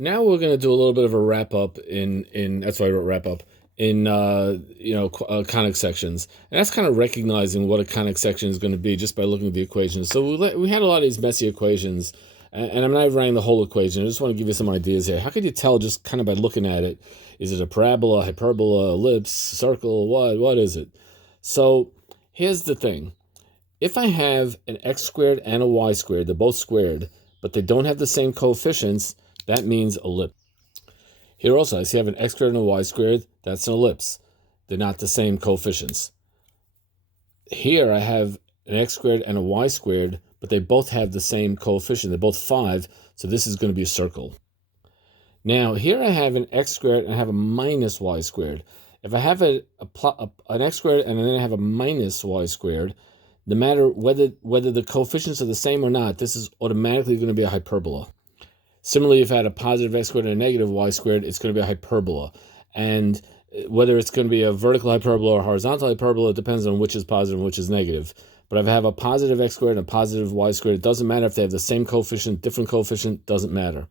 now we're going to do a little bit of a wrap up in that's why I wrote wrap up in conic sections, and that's kind of recognizing what a conic section is going to be just by looking at the equations. So we had a lot of these messy equations, and I'm not even writing the whole equation. I just want to give you some ideas here. How could you tell just kind of by looking at it? Is it a parabola, hyperbola, ellipse, circle? What is it? So here's the thing. If I have an x squared and a y squared, they're both squared, but they don't have the same coefficients, that means ellipse. Here also, I see I have an x squared and a y squared, that's an ellipse. They're not the same coefficients. Here I have an x squared and a y squared, but they both have the same coefficient. They're both 5, so this is going to be a circle. Now, here I have an x squared and I have a minus y squared. If I have an x squared and then I have a minus y squared, no matter whether the coefficients are the same or not, this is automatically going to be a hyperbola. Similarly, if I had a positive x squared and a negative y squared, it's going to be a hyperbola. And whether it's going to be a vertical hyperbola or horizontal hyperbola, it depends on which is positive and which is negative. But if I have a positive x squared and a positive y squared, it doesn't matter if they have the same coefficient, different coefficient, doesn't matter.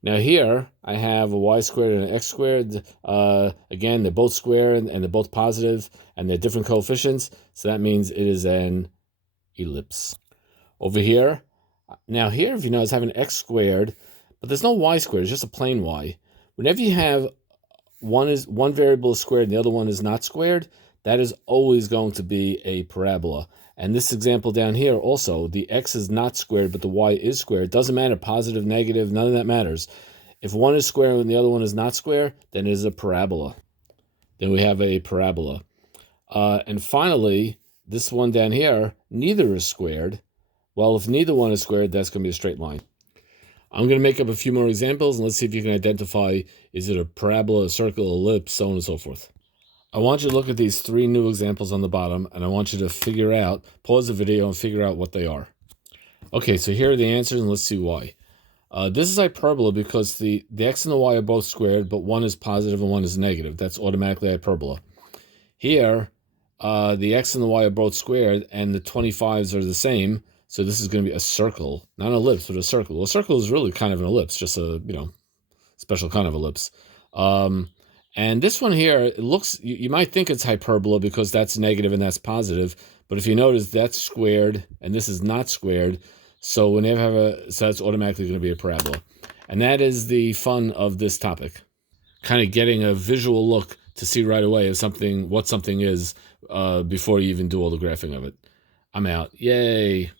Now here, I have a y squared and an x squared. Again, they're both square and they're both positive, and they're different coefficients, so that means it is an ellipse. Over here, now here, if you notice, I have an x squared, but there's no y squared, it's just a plain y. Whenever you have one variable is squared and the other one is not squared, that is always going to be a parabola. And this example down here also, the x is not squared, but the y is squared. It doesn't matter, positive, negative, none of that matters. If one is square and the other one is not square, then it is a parabola. Then we have a parabola. And finally, this one down here, neither is squared. Well, if neither one is squared, that's going to be a straight line. I'm going to make up a few more examples, and let's see if you can identify, is it a parabola, a circle, ellipse, so on and so forth. I want you to look at these 3 new examples on the bottom, and I want you to figure out, pause the video and figure out what they are. Okay, so here are the answers, and let's see why. This is hyperbola because the x and the y are both squared, but one is positive and one is negative. That's automatically hyperbola. Here, the x and the y are both squared, and the 25s are the same, so this is going to be a circle. Not an ellipse, but a circle. Well, a circle is really kind of an ellipse, just a, special kind of ellipse. And this one here, it looks, you might think it's hyperbola because that's negative and that's positive, but if you notice, that's squared and this is not squared, so whenever so that's automatically going to be a parabola. And that is the fun of this topic, kind of getting a visual look to see right away what something is before you even do all the graphing of it. I'm out. Yay.